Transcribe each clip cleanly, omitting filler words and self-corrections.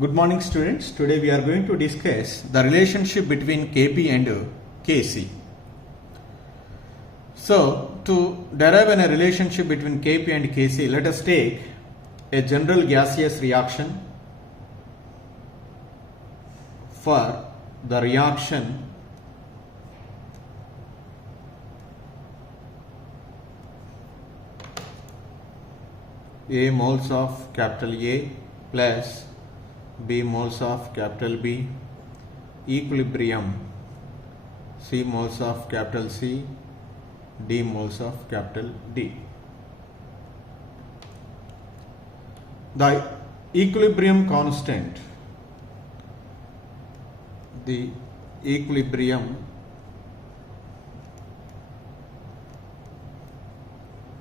Good morning students. Today we are going to discuss the relationship between Kp and Kc. So to derive a relationship between Kp and Kc, let us take a general gaseous reaction. For the reaction A moles of capital A plus B moles of capital B, equilibrium C moles of capital C, D moles of capital D. The equilibrium constant, the equilibrium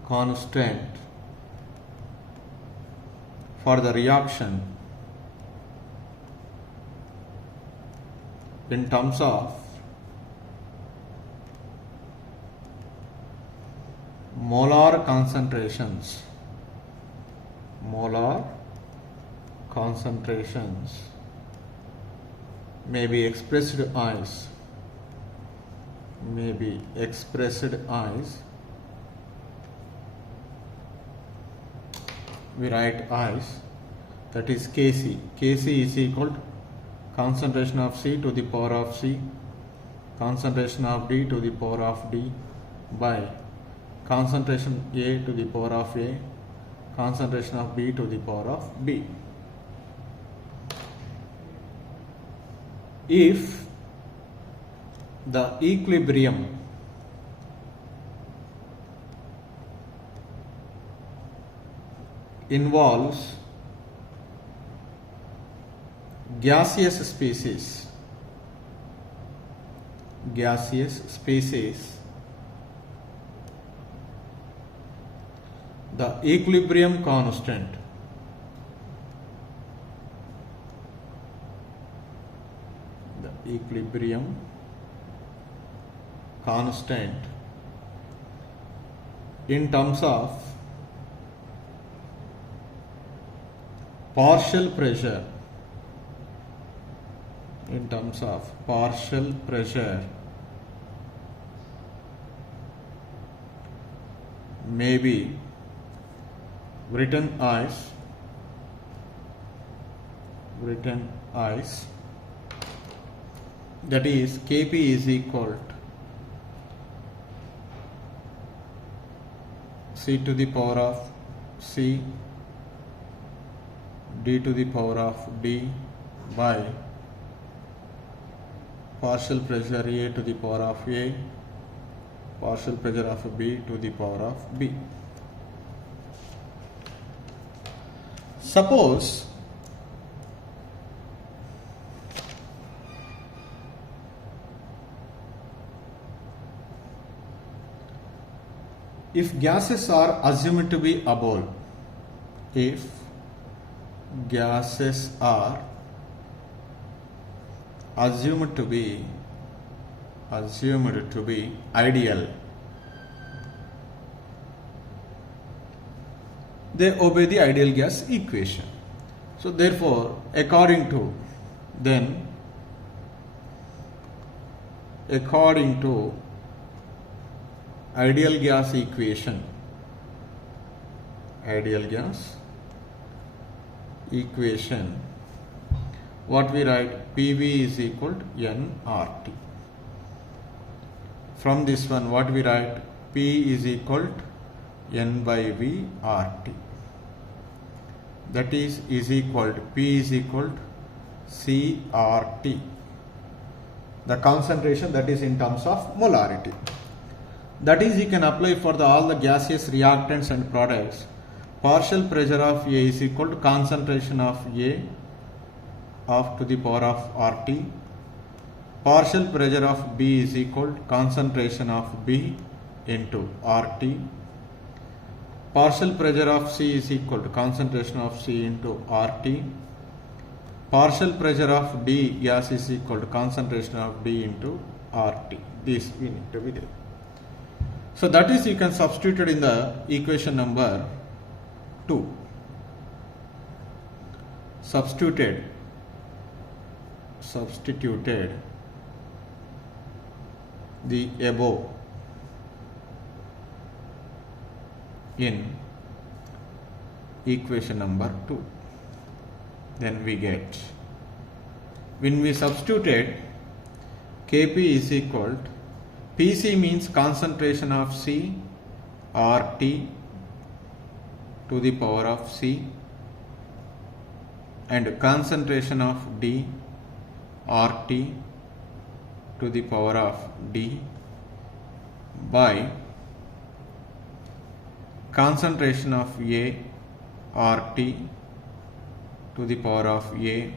constant for the reaction in terms of molar concentrations may be expressed as we write as, that is Kc. Kc is equal to concentration of C to the power of C, concentration of D to the power of D by concentration A to the power of A, concentration of B to the power of B. If the equilibrium involves gaseous species, the equilibrium constant in terms of partial pressure may be written as that is Kp is equal to C to the power of C, D to the power of D by partial pressure A to the power of A, partial pressure of B to the power of B. Suppose if gases are assumed to be above, if gases are assumed to be ideal, they obey the ideal gas equation. So therefore, according to ideal gas equation, what we write, PV is equal to nRT. From this one, what we write, P is equal to N by V RT. That is equal to P is equal to CRT. The concentration, that is in terms of molarity. That is, you can apply for all the gaseous reactants and products. Partial pressure of A is equal to concentration of A of to the power of RT. Partial pressure of B is equal to concentration of B into RT. Partial pressure of C is equal to concentration of C into RT. Partial pressure of D gas is equal to concentration of D into RT. This we need to be there. So that is, you can substitute it in the equation number 2. Substituted substituted the above in equation number 2, then we get, when we substituted Kp is equal to, Pc means concentration of C, RT to the power of C, and concentration of D, RT to the power of D, by concentration of A, RT to the power of A,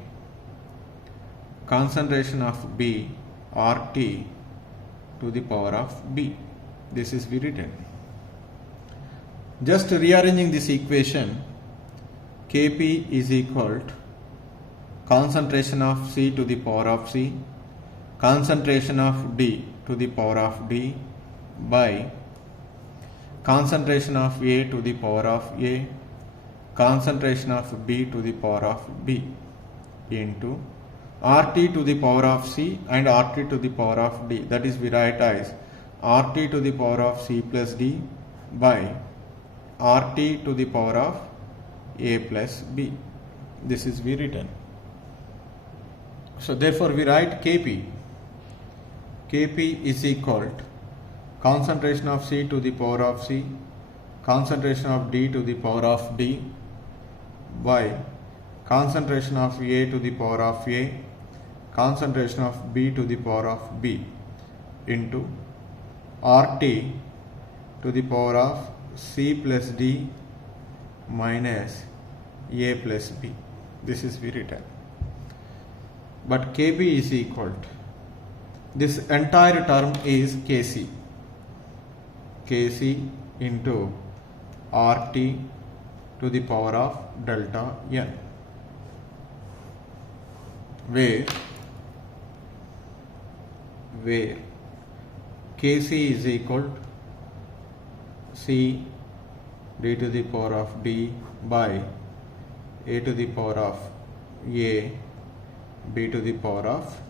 concentration of B, RT to the power of B. This is be written. Just rearranging this equation, Kp is equal to concentration of C to the power of C, concentration of D to the power of D, by concentration of A to the power of A, concentration of B to the power of B, into RT to the power of C and RT to the power of D. That is, we write as RT to the power of C plus D by RT to the power of A plus B. This is be written. So therefore we write Kp. Kp is equal to concentration of C to the power of C, concentration of D to the power of D, by concentration of A to the power of A, concentration of B to the power of B, into RT to the power of C plus D minus A plus B. This is be written. But Kb is equal to, this entire term is Kc. Kc into RT to the power of delta n, where Kc is equal to C d to the power of D by A to the power of A, B to the power of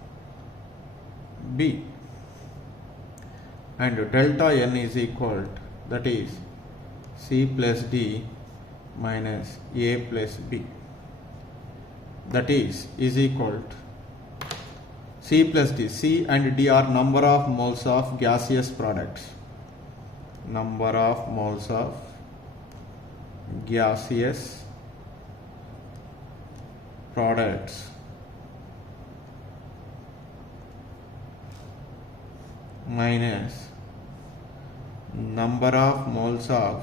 B, and delta n is equal to, that is C plus D minus A plus B, that is equal to C plus D. C and D are number of moles of gaseous products. Number of moles of gaseous products minus number of moles of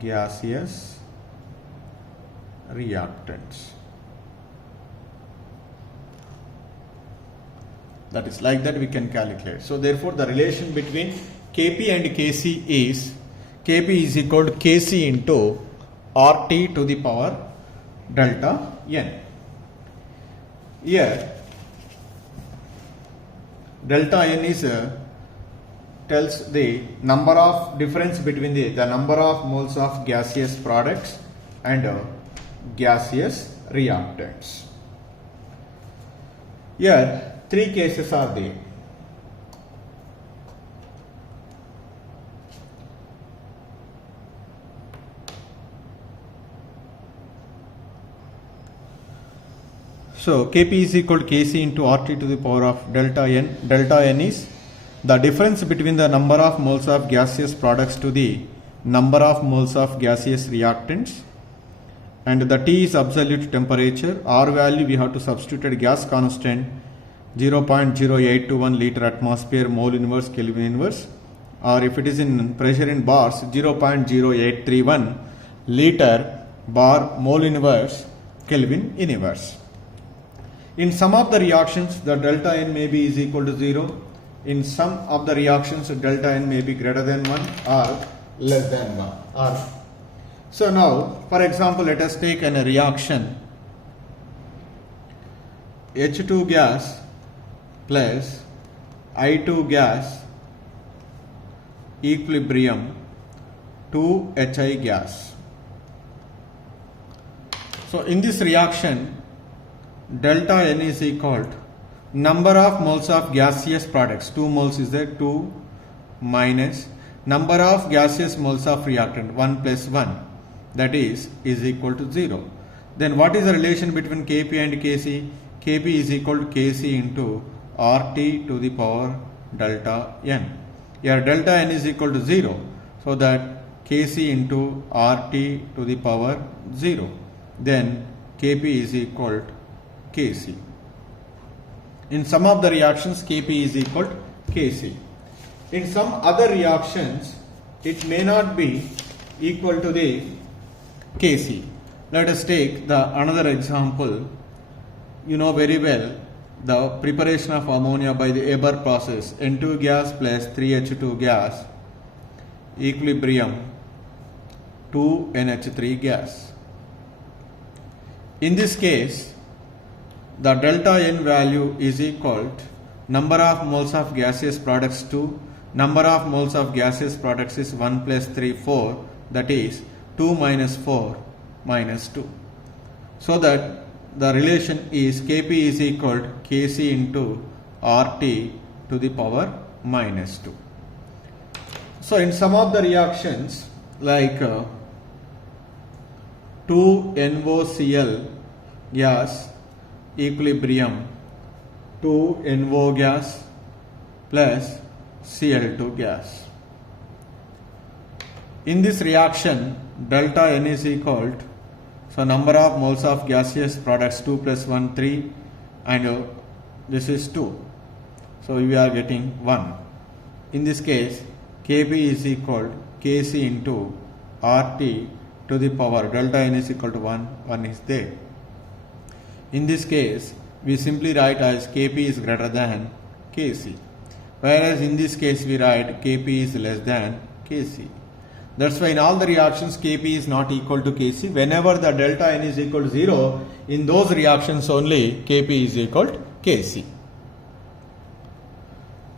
gaseous reactants. That is, like that we can calculate. So therefore the relation between Kp and Kc is, Kp is equal to Kc into RT to the power delta n. Here delta n is tells the number of difference between the number of moles of gaseous products and gaseous reactants. Here three cases are there. So Kp is equal to Kc into RT to the power of delta n. Delta n is the difference between the number of moles of gaseous products to the number of moles of gaseous reactants, and the T is absolute temperature. R value we have to substitute at gas constant 0.0821 liter atmosphere mole inverse Kelvin inverse, or if it is in pressure in bars 0.0831 liter bar mole inverse Kelvin inverse. In some of the reactions the delta n may be is equal to 0. In some of the reactions delta n may be greater than 1 or less than 1. So now for example let us take a reaction H2 gas plus I2 gas equilibrium 2HI gas. So in this reaction, delta N is equal to number of moles of gaseous products. 2 moles is there, 2 minus number of gaseous moles of reactant, 1 plus 1, that is equal to 0. Then what is the relation between Kp and Kc? Kp is equal to Kc into RT to the power delta N. Here delta N is equal to 0, so that Kc into RT to the power 0. Then Kp is equal to Kc. In some of the reactions, Kp is equal to Kc. In some other reactions, it may not be equal to the Kc. Let us take another example. You know very well the preparation of ammonia by the Haber process, N2 gas plus 3H2 gas, equilibrium 2NH3 gas. In this case, the delta N value is equal to number of moles of gaseous products 2, number of moles of gaseous products is 1 plus 3, 4, that is 2 minus 4 minus 2. So that the relation is Kp is equal to Kc into RT to the power minus 2. So in some of the reactions like 2NOCl gas equilibrium 2NO gas plus Cl2 gas. In this reaction, delta N is equal to, so number of moles of gaseous products 2 plus 1, 3, and this is 2. So we are getting 1. In this case, Kb is equal to Kc into RT to the power delta N is equal to 1, 1 is there. In this case, we simply write as Kp is greater than Kc. Whereas in this case, we write Kp is less than Kc. That's why in all the reactions Kp is not equal to Kc. Whenever the delta N is equal to 0, in those reactions only Kp is equal to Kc.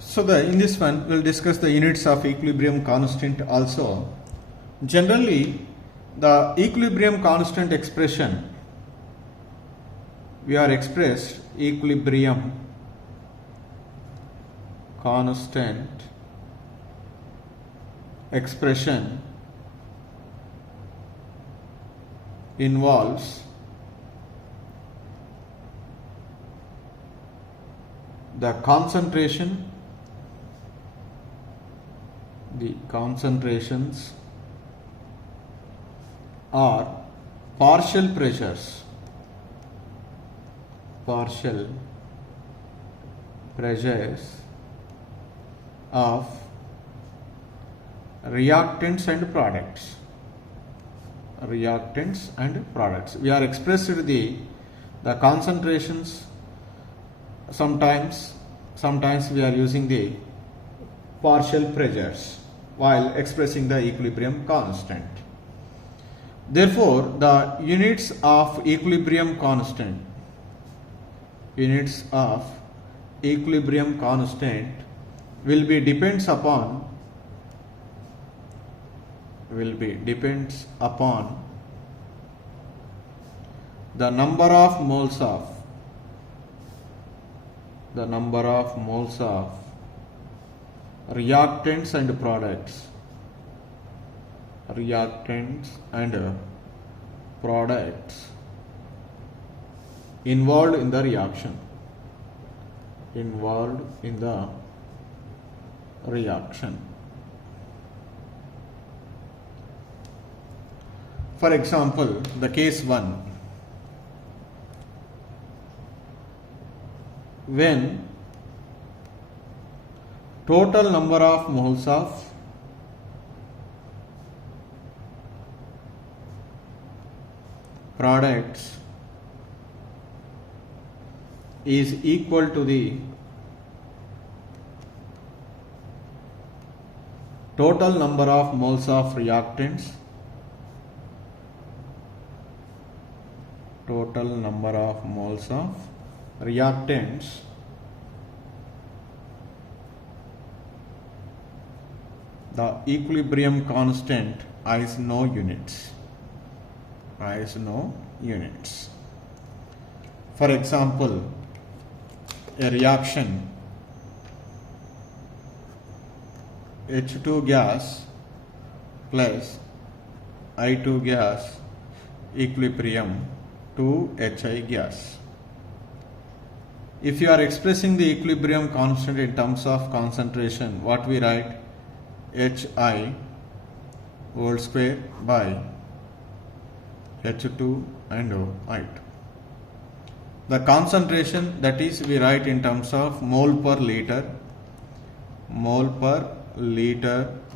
So in this one we'll discuss the units of equilibrium constant also. Generally, the equilibrium constant expression, we are expressed equilibrium constant expression involves the concentrations are partial pressures of reactants and products. We are expressed the concentrations. Sometimes we are using the partial pressures while expressing the equilibrium constant. Therefore, the units of equilibrium constant will be depends upon the number of moles of reactants and products involved in the reaction. For example, the case 1, when total number of moles of products is equal to the total number of moles of reactants, the equilibrium constant has no units. has no units. For example, a reaction H2 gas plus I2 gas equilibrium to HI gas. If you are expressing the equilibrium constant in terms of concentration, what we write? HI whole square by H2 and I2. The concentration, that is, we write in terms of mole per liter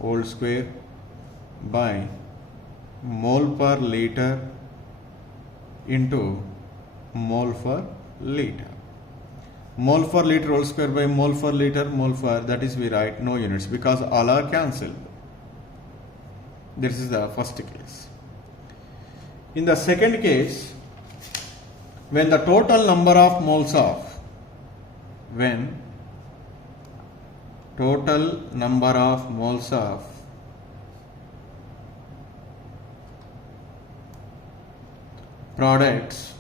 whole square by mole per liter into mole per liter. Mole per liter whole square by mole per liter, that is, we write no units because all are cancelled. This is the first case. In the second case, when the total number of moles of products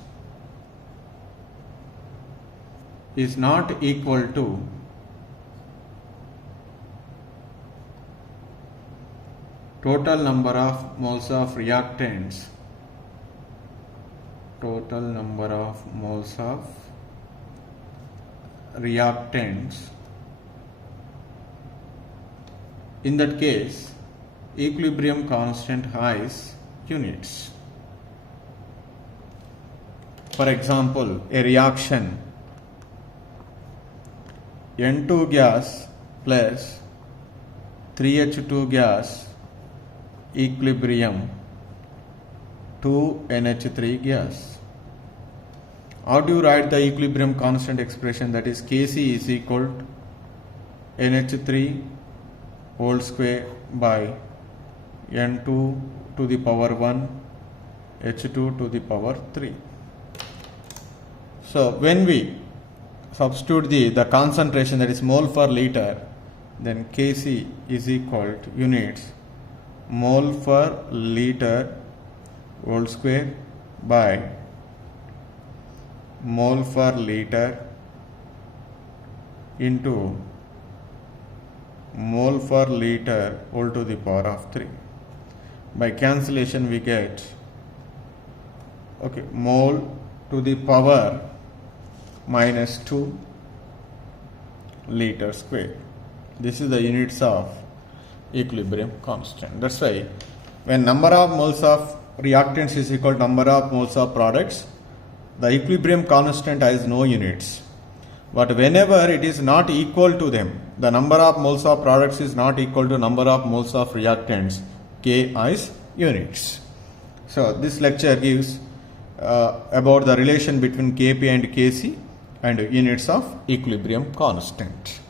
is not equal to total number of moles of reactants, in that case equilibrium constant has units. For example, a reaction N2 gas plus 3H2 gas equilibrium to NH3 gas. How do you write the equilibrium constant expression? That is, Kc is equal to NH3 whole square by N2 to the power 1 H2 to the power 3. So when we substitute the concentration, that is mole per liter, then Kc is equal to units mole per liter whole square by mole per liter into mole per liter whole to the power of 3. By cancellation we get mole to the power minus 2 liter square. This is the units of equilibrium constant. That's why when number of moles of reactants is equal to number of moles of products, the equilibrium constant has no units. But whenever it is not equal to them, the number of moles of products is not equal to number of moles of reactants, K has units. So this lecture gives about the relation between Kp and Kc and units of equilibrium constant.